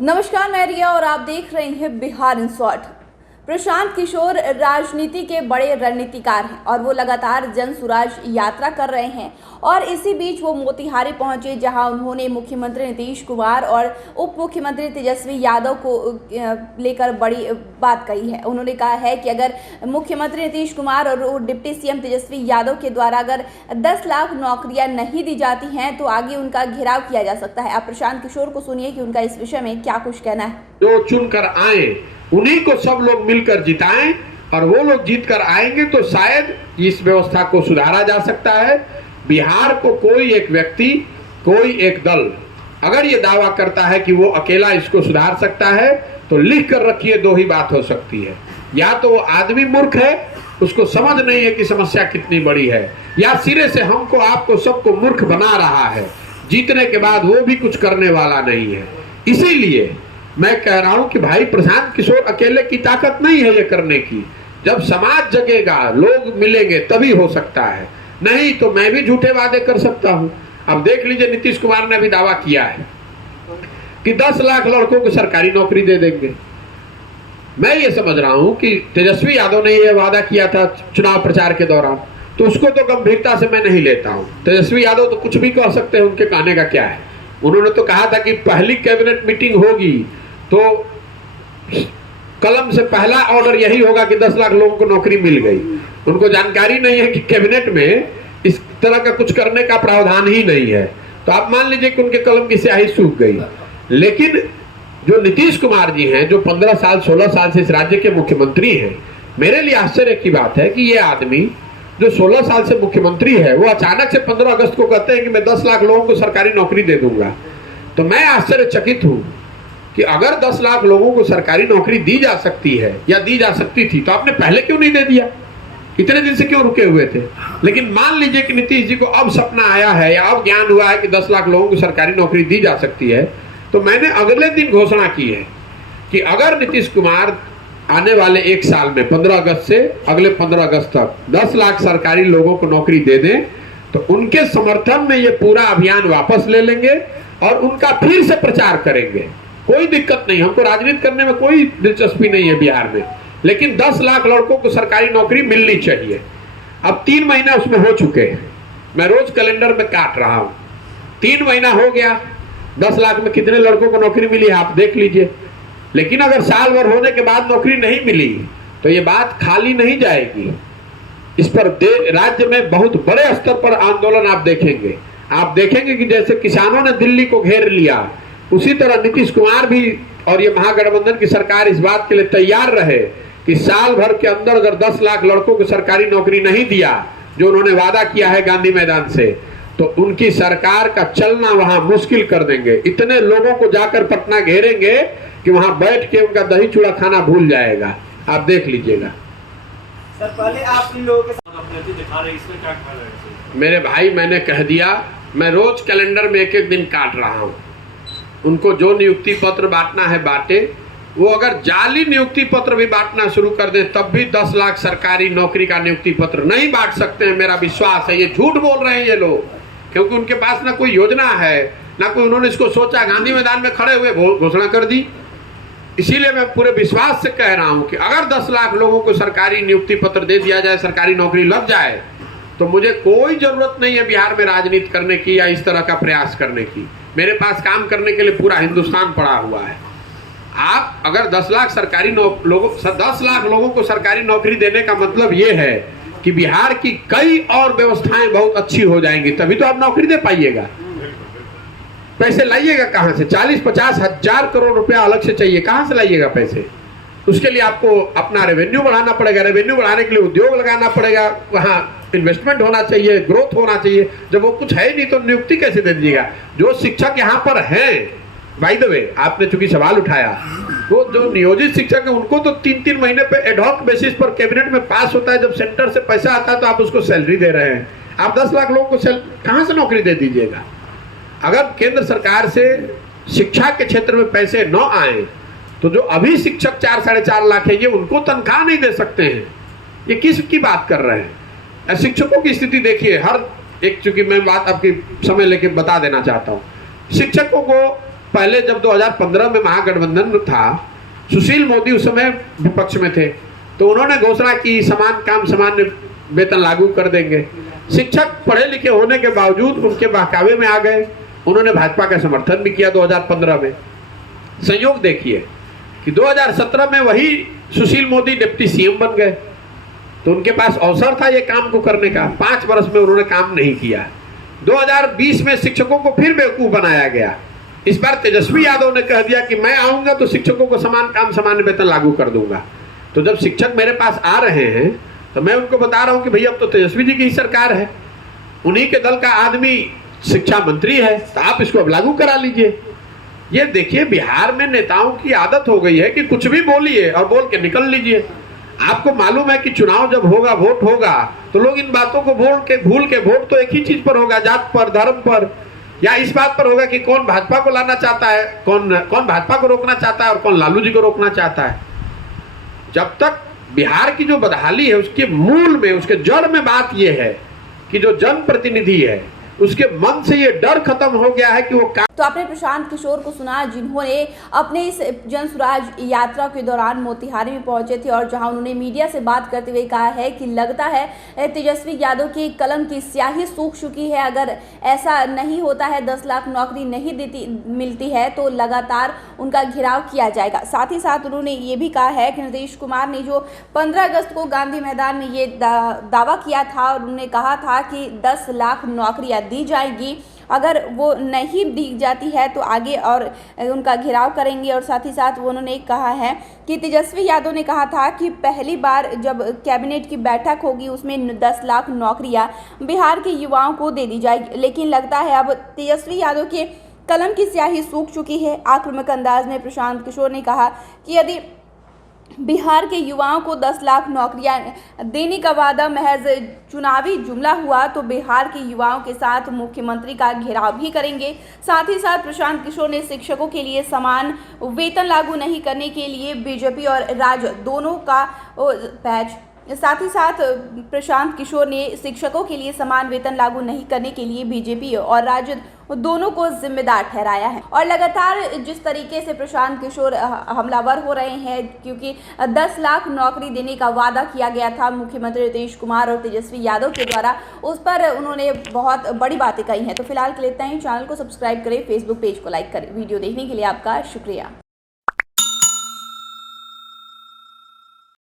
नमस्कार, मैं रिया और आप देख रहे हैं बिहार इन शॉर्ट। प्रशांत किशोर राजनीति के बड़े रणनीतिकार हैं और वो लगातार जन सुराज यात्रा कर रहे हैं। और इसी बीच वो मोतिहारी पहुंचे, जहां उन्होंने मुख्यमंत्री नीतीश कुमार और उप मुख्यमंत्री तेजस्वी यादव को लेकर बड़ी बात कही है। उन्होंने कहा है कि अगर मुख्यमंत्री नीतीश कुमार और डिप्टी सीएम तेजस्वी यादव के द्वारा अगर 10 लाख नौकरियां नहीं दी जाती हैं तो आगे उनका घेराव किया जा सकता है। आप प्रशांत किशोर को सुनिए कि उनका इस विषय में क्या कुछ कहना है। जो चुनकर आए उन्हीं को सब लोग मिलकर जिताएं और वो लोग जीत कर आएंगे तो शायद इस व्यवस्था को सुधारा जा सकता है। बिहार को कोई एक व्यक्ति, कोई एक दल अगर ये दावा करता है कि वो अकेला इसको सुधार सकता है तो लिख कर रखिए, दो ही बात हो सकती है। या तो वो आदमी मूर्ख है, उसको समझ नहीं है कि समस्या कितनी बड़ी है, या सिरे से हमको आपको सबको मूर्ख बना रहा है। जीतने के बाद वो भी कुछ करने वाला नहीं है। इसीलिए मैं कह रहा हूं कि भाई प्रशांत किशोर अकेले की ताकत नहीं है ये करने की। जब समाज जगेगा, लोग मिलेंगे तभी हो सकता है, नहीं तो मैं भी झूठे वादे कर सकता हूं। अब देख लीजिए, नीतीश कुमार ने भी दावा किया है कि 10 लाख लड़कों को सरकारी नौकरी दे देंगे। मैं ये समझ रहा हूं कि तेजस्वी यादव ने यह वादा किया था चुनाव प्रचार के दौरान, तो उसको तो गंभीरता से मैं नहीं लेता हूं। तेजस्वी यादव तो कुछ भी कह सकते हैं, उनके कहने का क्या है। उन्होंने तो कहा था कि पहली कैबिनेट मीटिंग होगी तो कलम से पहला ऑर्डर यही होगा कि 10 लाख लोगों को नौकरी मिल गई। उनको जानकारी नहीं है कि कैबिनेट में इस तरह का कुछ करने का प्रावधान ही नहीं है। तो आप मान लीजिए कि उनके कलम की स्याही सूख गई। लेकिन जो नीतीश कुमार जी हैं, जो 15 साल 16 साल से इस राज्य के मुख्यमंत्री हैं, मेरे लिए आश्चर्य की बात है कि ये आदमी जो 16 साल से मुख्यमंत्री है, वो अचानक से 15 अगस्त को कहते हैं कि मैं 10 लाख लोगों को सरकारी नौकरी दे दूंगा। तो मैं आश्चर्यचकित हूं कि अगर 10 लाख लोगों को सरकारी नौकरी दी जा सकती है या दी जा सकती थी तो आपने पहले क्यों नहीं दे दिया? इतने दिन से क्यों रुके हुए थे? लेकिन मान लीजिए कि नीतीश जी को अब सपना आया है या अब ज्ञान हुआ है कि 10 लाख लोगों को सरकारी नौकरी दी जा सकती है, तो मैंने अगले दिन घोषणा की है कि अगर नीतीश कुमार आने वाले 1 साल में 15 अगस्त से अगले 15 अगस्त तक 10 लाख सरकारी लोगों को नौकरी दे दें तो उनके समर्थन में ये पूरा अभियान वापस ले लेंगे और उनका फिर से प्रचार करेंगे। कोई दिक्कत नहीं, हमको राजनीति करने में कोई दिलचस्पी नहीं है बिहार में, लेकिन 10 लाख लड़कों को सरकारी नौकरी मिलनी चाहिए। अब 3 महीना उसमें हो चुके हैं, मैं रोज कैलेंडर में काट रहा हूं। 3 महीना हो गया, 10 लाख में कितने लड़कों को नौकरी मिली आप देख लीजिए। लेकिन अगर साल भर होने के बाद नौकरी नहीं मिली तो ये बात खाली नहीं जाएगी। इस पर राज्य में बहुत बड़े स्तर पर आंदोलन आप देखेंगे। आप देखेंगे कि जैसे किसानों ने दिल्ली को घेर लिया, उसी तरह नीतीश कुमार भी और ये महागठबंधन की सरकार इस बात के लिए तैयार रहे कि साल भर के अंदर अगर 10 लाख लड़कों को सरकारी नौकरी नहीं दिया, जो उन्होंने वादा किया है गांधी मैदान से, तो उनकी सरकार का चलना वहां मुश्किल कर देंगे। इतने लोगों को जाकर पटना घेरेंगे कि वहां बैठ के उनका दही चूड़ा खाना भूल जाएगा। आप देख लीजिएगा। सर, पहले आप इन लोगों के साथ अपने दिखा रहे, इसमें क्या खा रहे? मेरे भाई, मैंने कह दिया, मैं रोज कैलेंडर में एक दिन काट रहा हूं। उनको जो नियुक्ति पत्र बांटना है बांटे। वो अगर जाली नियुक्ति पत्र भी बांटना शुरू कर दे तब भी 10 लाख सरकारी नौकरी का नियुक्ति पत्र नहीं बांट सकते हैं। मेरा विश्वास है ये झूठ बोल रहे हैं ये लोग, क्योंकि उनके पास ना कोई योजना है, ना कोई उन्होंने इसको सोचा। गांधी मैदान में खड़े हुए घोषणा कर दी। इसीलिए मैं पूरे विश्वास से कह रहा हूं कि अगर 10 लाख लोगों को सरकारी नियुक्ति पत्र दे दिया जाए, सरकारी नौकरी लग जाए, तो मुझे कोई जरूरत नहीं है बिहार में राजनीति करने की या इस तरह का प्रयास करने की। मेरे पास काम करने के लिए पूरा हिंदुस्तान पड़ा हुआ है। आप अगर 10 लाख लोगों को सरकारी नौकरी देने का मतलब ये है कि बिहार की कई और व्यवस्थाएं बहुत अच्छी हो जाएंगी, तभी तो आप नौकरी दे पाइएगा। पैसे लाइएगा कहां से? 40-50 हजार करोड़ रुपया अलग से चाहिए, कहां से लाइएगा पैसे? उसके लिए आपको अपना रेवेन्यू बढ़ाना पड़ेगा। रेवेन्यू बढ़ाने के लिए उद्योग लगाना पड़ेगा, वहां इन्वेस्टमेंट होना चाहिए, ग्रोथ होना चाहिए। जब वो कुछ है नहीं तो नियुक्ति कैसे दे दीजिएगा? जो शिक्षक यहाँ पर हैं, बाय द वे आपने चूंकि सवाल उठाया, वो जो नियोजित शिक्षक है उनको तो 3-3 महीने पे एडहॉक बेसिस पर कैबिनेट में पास होता है। जब सेंटर से पैसा आता है तो आप उसको सैलरी दे रहे हैं। आप 10 लाख लोगों को कहां से नौकरी दे दीजिएगा? अगर केंद्र सरकार से शिक्षा के क्षेत्र में पैसे न आए तो जो अभी शिक्षक 4-4.5 लाख है, ये उनको तनख्वाह नहीं दे सकते हैं। ये किस की बात कर रहे हैं? शिक्षकों की स्थिति देखिए, हर एक, चूंकि मैं बात आपकी समय लेके बता देना चाहता हूँ। शिक्षकों को पहले जब 2015 में महागठबंधन था, सुशील मोदी उस समय विपक्ष में थे, तो उन्होंने घोषणा की समान काम समान वेतन लागू कर देंगे। शिक्षक पढ़े लिखे होने के बावजूद उनके बहकावे में आ गए। उन्होंने भाजपा का समर्थन भी किया 2015 में। संयोग देखिए कि 2017 में वही सुशील मोदी डिप्टी सीएम बन गए, तो उनके पास अवसर था ये काम को करने का। 5 वर्ष में उन्होंने काम नहीं किया। 2020 में शिक्षकों को फिर बेवकूफ बनाया गया। इस बार तेजस्वी यादव ने कह दिया कि मैं आऊंगा तो शिक्षकों को समान काम समान वेतन लागू कर दूंगा। तो जब शिक्षक मेरे पास आ रहे हैं तो मैं उनको बता रहा हूं कि भैया अब तो तेजस्वी जी की ही सरकार है, उन्हीं के दल का आदमी शिक्षा मंत्री है, तो आप इसको अब लागू करा लीजिए। ये देखिए, बिहार में नेताओं की आदत हो गई है कि कुछ भी बोलिए और बोल के निकल लीजिए। आपको मालूम है कि चुनाव जब होगा, वोट होगा, तो लोग इन बातों को भूल के वोट तो एक ही चीज पर होगा, जात पर, धर्म पर, या इस बात पर होगा कि कौन भाजपा को लाना चाहता है, कौन भाजपा को रोकना चाहता है और कौन लालू जी को रोकना चाहता है। जब तक बिहार की जो बदहाली है उसके मूल में, उसके जड़ में बात यह है कि जो जनप्रतिनिधि है उसके मन से ये डर खत्म हो गया है कि वो तो आपने प्रशांत किशोर को सुना, जिन्होंने अपने इस जन स्वराज यात्रा के दौरान मोतिहारी में पहुंचे थे और जहां उन्होंने मीडिया से बात करते हुए कहा है कि लगता है तेजस्वी यादव की कलम की स्याही सूख चुकी है। अगर ऐसा नहीं होता है, 10 लाख नौकरी नहीं मिलती है तो लगातार उनका घेराव किया जाएगा। साथ ही साथ उन्होंने ये भी कहा है कि नीतीश कुमार ने जो 15 अगस्त को गांधी मैदान में ये दावा किया था और उन्होंने कहा था कि 10 लाख नौकरियाँ दी जाएगी, अगर वो नहीं दी जाती है तो आगे और उनका घेराव करेंगे। और साथ ही साथ उन्होंने कहा है कि तेजस्वी यादव ने कहा था कि पहली बार जब कैबिनेट की बैठक होगी उसमें 10 लाख नौकरियां बिहार के युवाओं को दे दी जाएगी, लेकिन लगता है अब तेजस्वी यादव के कलम की स्याही सूख चुकी है। आक्रामक अंदाज में प्रशांत किशोर ने कहा कि यदि बिहार के युवाओं को 10 लाख नौकरियां देने का वादा महज चुनावी जुमला हुआ तो बिहार के युवाओं के साथ मुख्यमंत्री का घेराव भी करेंगे। साथ ही साथ प्रशांत किशोर ने शिक्षकों के लिए समान वेतन लागू नहीं करने के लिए बीजेपी और राजद दोनों का पैच। साथ ही साथ प्रशांत किशोर ने शिक्षकों के लिए समान वेतन लागू नहीं करने के लिए बीजेपी और राजद दोनों को जिम्मेदार ठहराया है। और लगातार जिस तरीके से प्रशांत किशोर हमलावर हो रहे हैं, क्योंकि 10 लाख नौकरी देने का वादा किया गया था मुख्यमंत्री नीतीश कुमार और तेजस्वी यादव के द्वारा, उस पर उन्होंने बहुत बड़ी बातें कही हैं। तो फिलहाल के लिए इतना ही। चैनल को सब्सक्राइब करें, फेसबुक पेज को लाइक करें। वीडियो देखने के लिए आपका शुक्रिया।